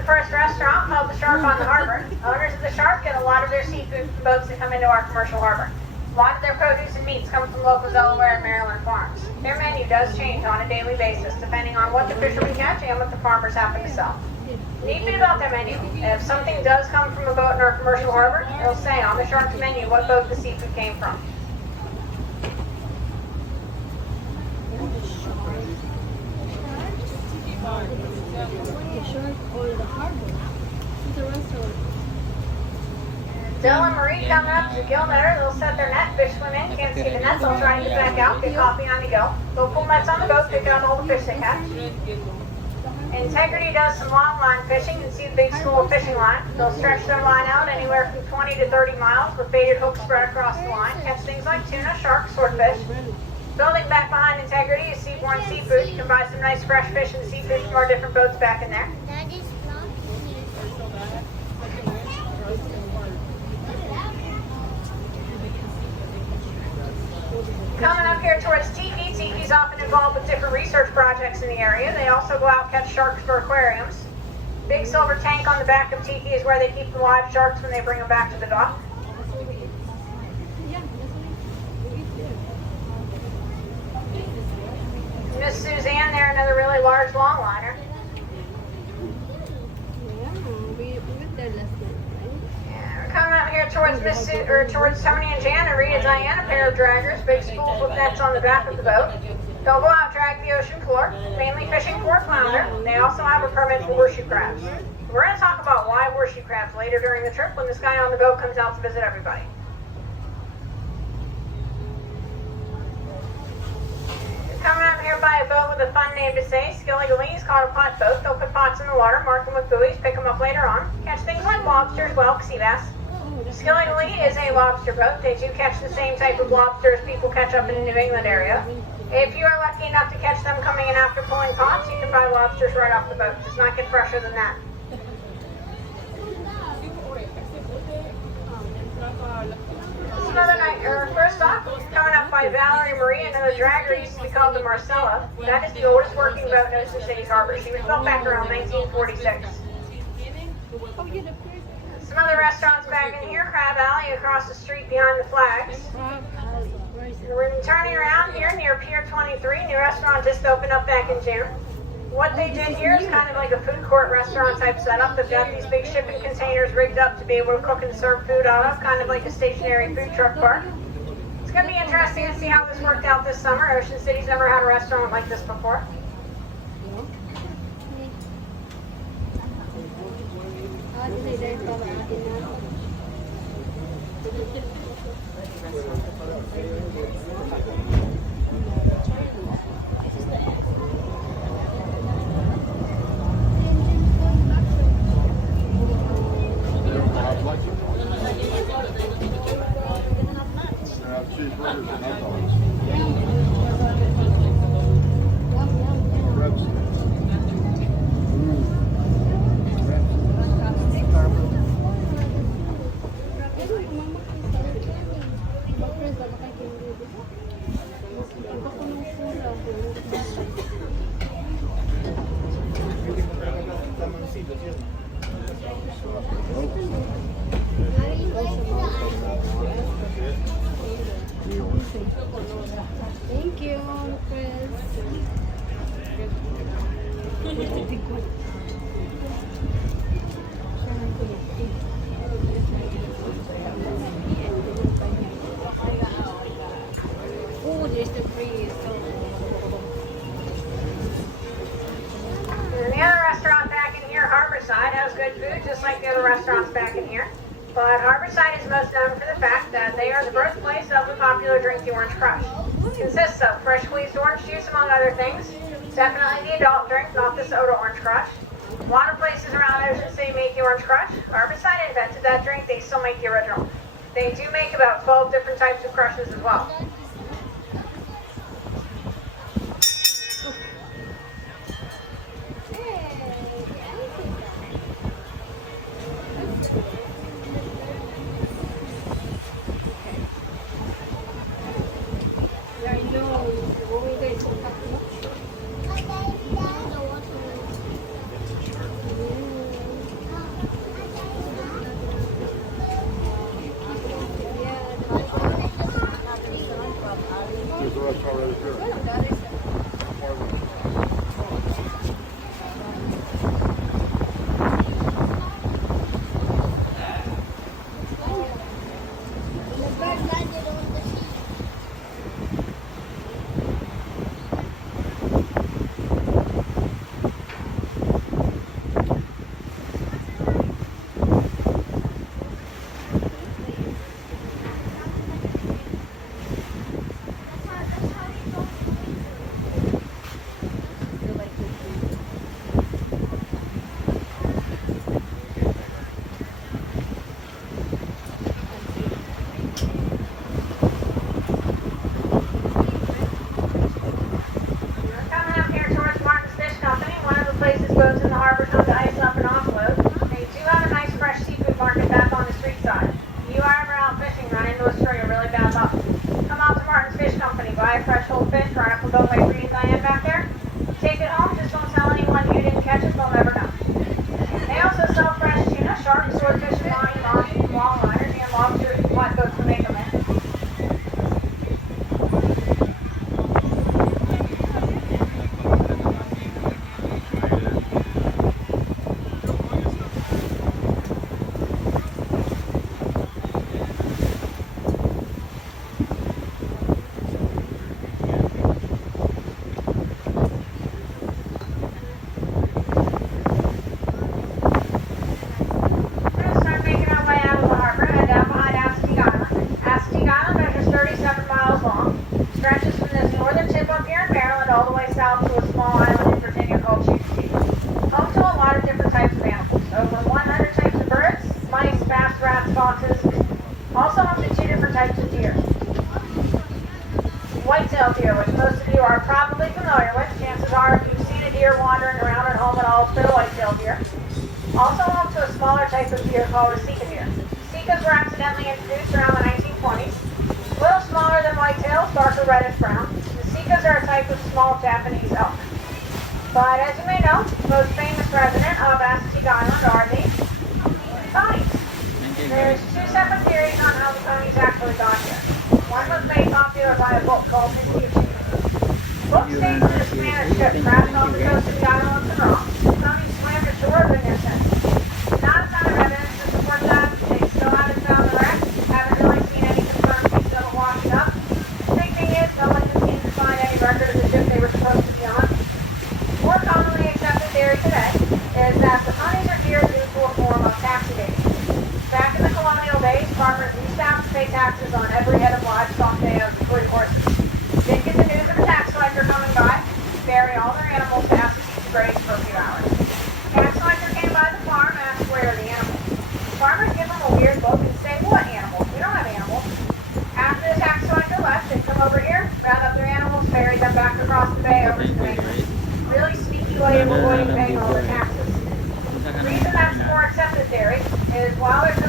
the first restaurant called the Shark on the Harbor. Owners of the Shark get a lot of their seafood from boats that come into our commercial harbor. A lot of their produce and meats come from local Delaware and Maryland farms. Their menu does change on a daily basis depending on what the fishermen catch and what the farmers happen to sell. Neat bit about their menu, if something does come from a boat in our commercial harbor, it'll say on the Shark's menu what boat the seafood came from. Bill and Marie coming up to Gill Netter. They'll set their net, fish swim in, can't see the net, they'll try and get back out, get coffee on the go. They'll pull nets on the boat, pick out all the fish they catch. Integrity does some long line fishing and see the big school of fishing line. They'll stretch their line out anywhere from 20 to 30 miles with baited hooks spread across the line. Catch things like tuna, shark, swordfish. Building back behind Integrity is Seaborne Seafood. You can buy some nice fresh fish and seafood from our different boats back in there. Coming up here towards Tiki, Tiki's often involved with different research projects in the area. They also go out and catch sharks for aquariums. Big silver tank on the back of Tiki is where they keep the live sharks when they bring them back to the dock. Miss Suzanne there, another really large longliner. Coming out here towards Tony and Jan, Rita, Diana, a pair of draggers, big spools with nets on the back of the boat. They'll go out and drag the ocean floor, mainly fishing for flounder. They also have a permit for horseshoe crabs. We're going to talk about why horseshoe crabs later during the trip when this guy on the boat comes out to visit everybody. Coming out here by a boat with a fun name to say, Skilly-Glee is called a pot boat. They'll put pots in the water, mark them with buoys, pick them up later on. Catch things like lobsters, whelk, sea bass. Skilly-Glee is a lobster boat. They do catch the same type of lobsters people catch up in the New England area. If you are lucky enough to catch them coming in after pulling pots, you can buy lobsters right off the boat. It does not get fresher than that. Another night, first stop, coming up by Valerie Marie, another dragger used to be called the Marcella. That is the oldest working boat in Ocean City's harbor. She was built back around 1946. Some other restaurants back in here, Crab Alley across the street behind the flags. We're turning around here near Pier 23, new restaurant just opened up back in June. What they did here is kind of like a food court restaurant type setup. They've got these big shipping containers rigged up to be able to cook and serve food out of, kind of like a stationary food truck park. It's going to be interesting to see how this worked out this summer. Ocean City's never had a restaurant like this before. Thank you, Chris. Oh, there's the breeze. And the other restaurant back in here, Harborside, has good food just like the other restaurants back in here. But Harborside is most known for the fact that they are the birthplace of the popular drink, the Orange Crush. It consists of fresh squeezed orange juice, among other things. Definitely the adult drink, not the soda Orange Crush. A lot of places around Ocean City make the Orange Crush. Harborside invented that drink. They still make the original. They do make about 12 different types of crushes as well. deer. Also home to a smaller type of deer called a Sika deer. Sikas were accidentally introduced around the 1920s. A little smaller than whitetails, darker reddish brown. The Sikas are a type of small Japanese elk. But as you may know, the most famous resident of Assateague Island are the ponies. There's two separate theories on how the ponies actually got here. One was made popular by a book called History of Chile. The book states that a Spanish ship crashed off the coast of the island of Sonora. Ponies swam to shore and been there since. Not a ton of evidence to support that. They still haven't found the wreck. Haven't really seen any confirmed cases of it washing up. The big thing is, no one can seem to find any record of the ship they were supposed to be on. More commonly accepted theory today is that the ponies are here due to a form of tax evasion. Back in the colonial days, farmers used to have to pay taxes on every head of livestock they owned, including horses. They'd get the news of a tax collector coming by, bury all their animals to Assateague to graze for a few hours. Tax collector came by the farm and asked where are the animals. Farmers give them a weird look and say, what animals? We don't have animals. After the tax collector left, they'd come over here, round up their animals, ferry them back across the bay over to the mainland. Really sneaky way of avoiding paying all their taxes. The reason that's a more accepted theory is while there's no